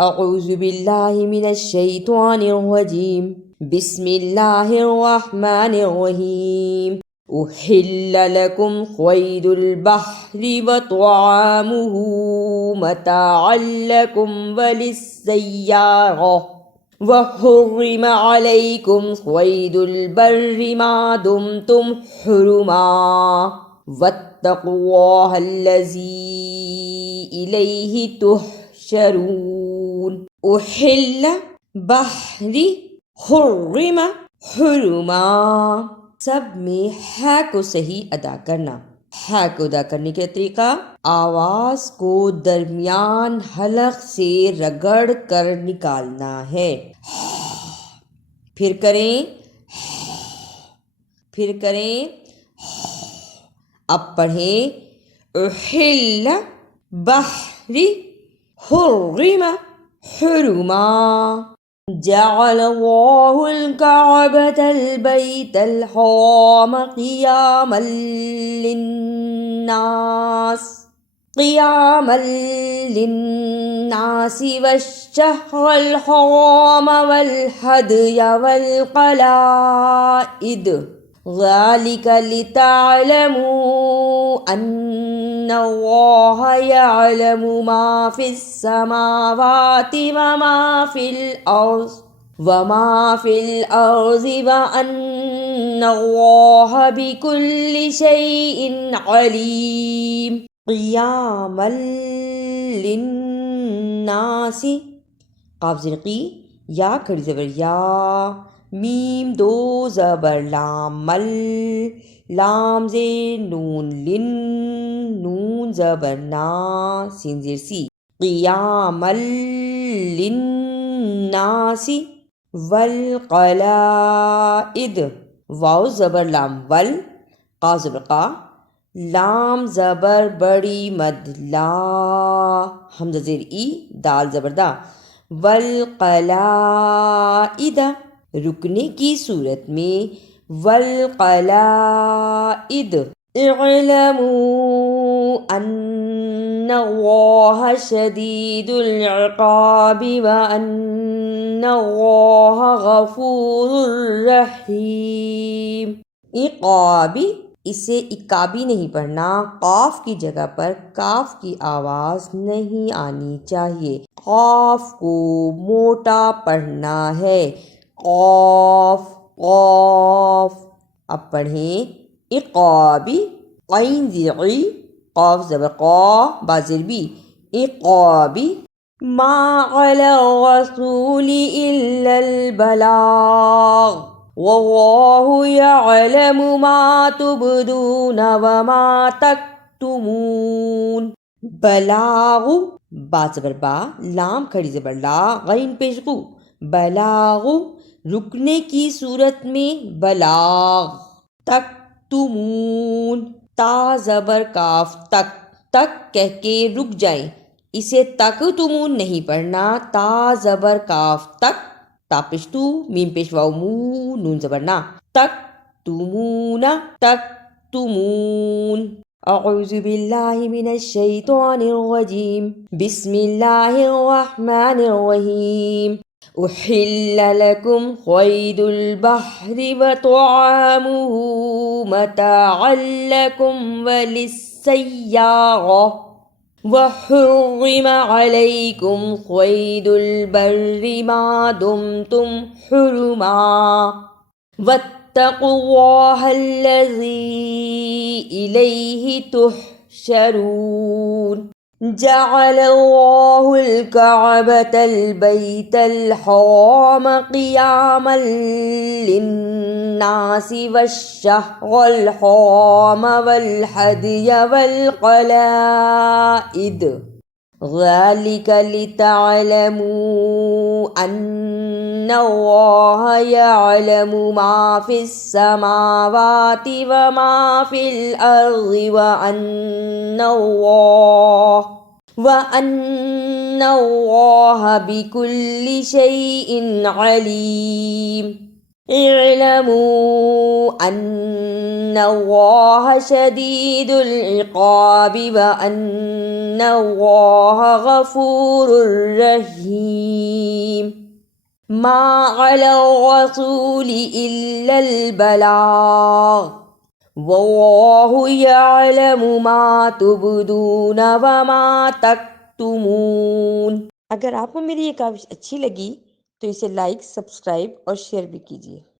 اعوذ باللہ من الشیطان الرجیم بسم اللہ الرحمن الرحیم احل لکم صید البحر وطعامہ متاعا لکم وللسیارہ وحرم علیکم صید البر ما دمتم حرما واتقوا اللہ الذی الیہ تحشرون۔ احل بحری حرم حرما، سب میں ہے کو صحیح ادا کرنا۔ ہے کو ادا کرنے کا طریقہ، آواز کو درمیان حلق سے رگڑ کر نکالنا ہے۔ پھر کریں اب پڑھیں احل بحری حرم حرما جعل اللہ الکعبۃ البیت الحرام قیاما للناس والشہر الحرام والہدی والقلائد ذلك لتعلموا ان اللہ يعلم ما في السماوات وما في الارض وان اللہ بكل شيء علیم۔ قیاما للناس، قاف زرقی، یا کھڑی زبر یا، میم دو زبر لام، مل لام زیر نون لن، نون زبر نا، سین زیر سی، قیاما للناس والقلائد، واو زبر لام ول، قاف زبر قا، لام زبر بڑی مد لا، حمزہ زیر ای، دال زبر دا، والقلائد رکنے کی صورت میں، والقلائد اعلموا ان اللہ شدید العقاب وان اللہ غفور رحیم۔ عقابی، اسے عقابی نہیں پڑھنا، قاف کی جگہ پر کاف کی آواز نہیں آنی چاہیے، قاف کو موٹا پڑھنا ہے، قاف قاف۔ اب پڑھیں عقابی، قین زیعی، قاف زبر قا، با زیر بی، عقابی، ما علی الرسول الا البلاغ واللہ یعلم ما تبدون وما تکتمون۔ بلاغ، با زبر با، لام کھڑی زبر لا، غین پیش قو، بلاغ رکنے کی صورت میں بلاغ، تکتمون، تا زبر کاف تک، تک کہہ کے رک جائیں، اسے تکتمون نہیں پڑھنا، تا زبر کاف تک، تا پیش تو، میم پیش واو مو، نون زبر نا، تکتمون تکتمون۔ اعوذ باللہ من الشیطان الرجیم بسم اللہ الرحمن الرحیم احل لکم صید البحر وطعامہ متاعا لکم وللسیارہ وحرم علیکم صید البر ما دمتم حرما واتقوا اللہ الذی الیہ تحشرون۔ جعل اللہ الکعبۃ البیت الحرام قیاما للناس والشہر الحرام والہدی والقلائد ذلك لتعلموا ان اللہ يعلم ما في السماوات وما في الارض وان اللہ بكل شيء علیم۔ اعلموا ان اللہ شدید العقاب وان اللہ غفور رحیم ما علی الرسول الا البلاغ واللہ یعلم ما تبدون وما تکتمون۔ اگر آپ کو میری یہ کاوش اچھی لگی تو اسے لائک، سبسکرائب اور شیئر بھی کیجیے۔